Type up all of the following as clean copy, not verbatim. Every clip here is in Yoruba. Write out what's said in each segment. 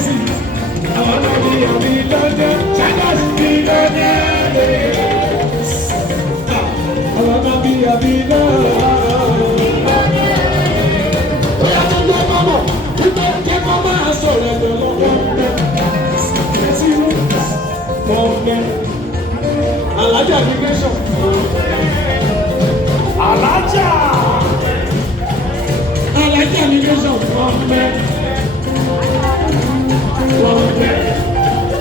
Mercy. I wanna be a millionaire. China's millionaire. I wanna be a millionaire. Alaja immigration. Alaja immigration.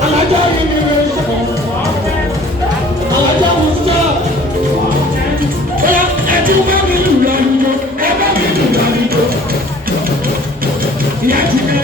Alaja immigration. Alaja Musa. Ẹ̀jú bá mi lù lálùjọ. Ẹ bá mi lù lálùjọ. Ìyá ti mẹ́.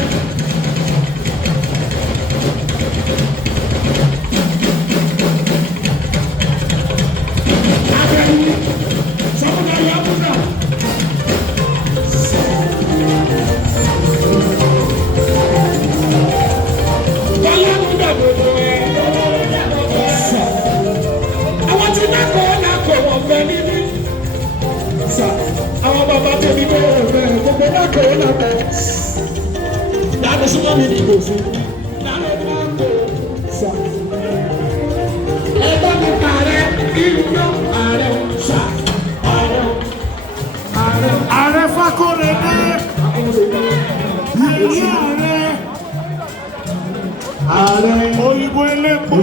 Òyìnbó elépo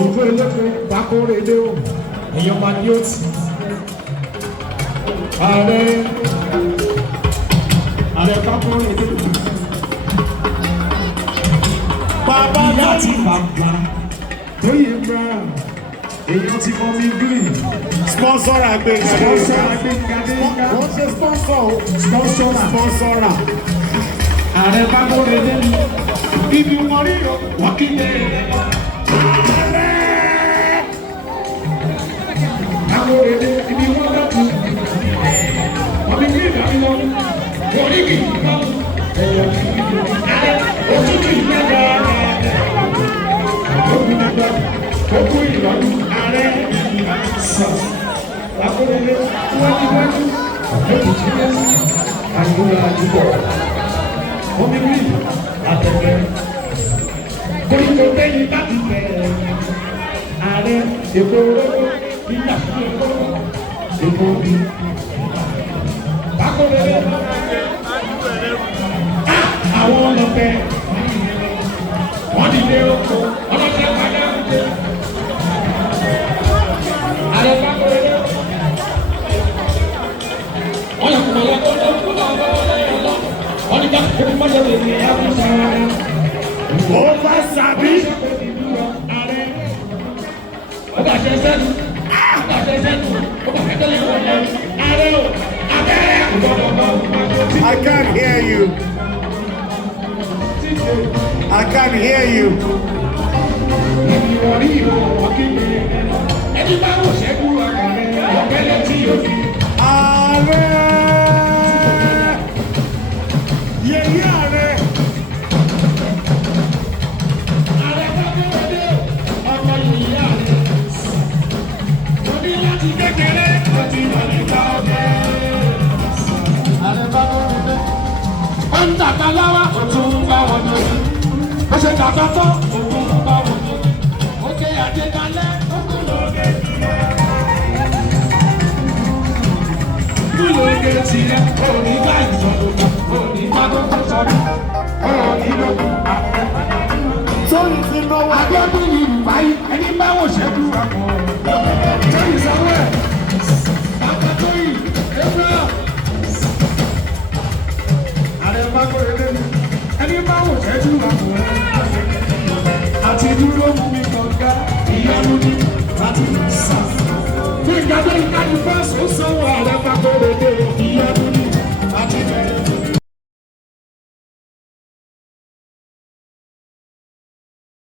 Fakorede o, èèyàn máa ní òtí. Ààrẹ Fakorede. Bàbá láti bàbá lóye Brown, èèyàn ti mọ mi green. Sponsor Agbẹ́gadé. Wọ́n ṣe sponsor o. Sponsor. Ààrẹ Fakorede ni. Ibi wọn rí o, wọ́n kí lè. Fakorede ibi wọn dọ̀tun. Wọ́n bí kí ìdájí lọ. Wọ́n ní kí ìdájí lọ. Ojú kì í lẹ́gbà. Okú ìlọ́dún ààrẹ sọ. Fakorede wájú. Lókè tí ó lé. Àyùbọ̀ àdúgbò. Wọ́n bí kí àtẹ̀lẹ́. Koríko tẹ́yìn láti bẹ̀rẹ̀. Ààrẹ èkó olóko nígbà tí èkó bí. Fakorede àwọn ọlọ́pẹ́ wọ́n dìde oko ọlọ́pẹ́ padà dé. Ààrẹ Fakorede wọ́n yà kùnà lọ́kọ́ wọ́n ní ká kókó mọ́jọ́ lè ní ẹ̀yà fún sára. Ó bá sàbí. Ó bá ṣe sẹ́nu. I can't hear you. I can't hear you. Dàgbàláwa òtún bá wọn lórí. Ó ṣe dàgbà tán òtún bá wọn lórí. Òkè àdékalẹ̀ òkú lóge tiẹ̀. Lóge tiẹ̀ òní bá ìsọ̀rọ̀ òní bá gbogbo sọ̀rọ̀ òní lóko àpẹ. Sóyún ti náwó. Agbẹ́bí yìí báyìí ẹni bá wọ̀ ṣẹ́jú àpọ̀. Sóyún sanwó ẹ̀. Bàbá Tóyìn Ébúrà. Fakorede ẹni bá wò ṣẹ́jú àpò àti dúró mú mi kọ́.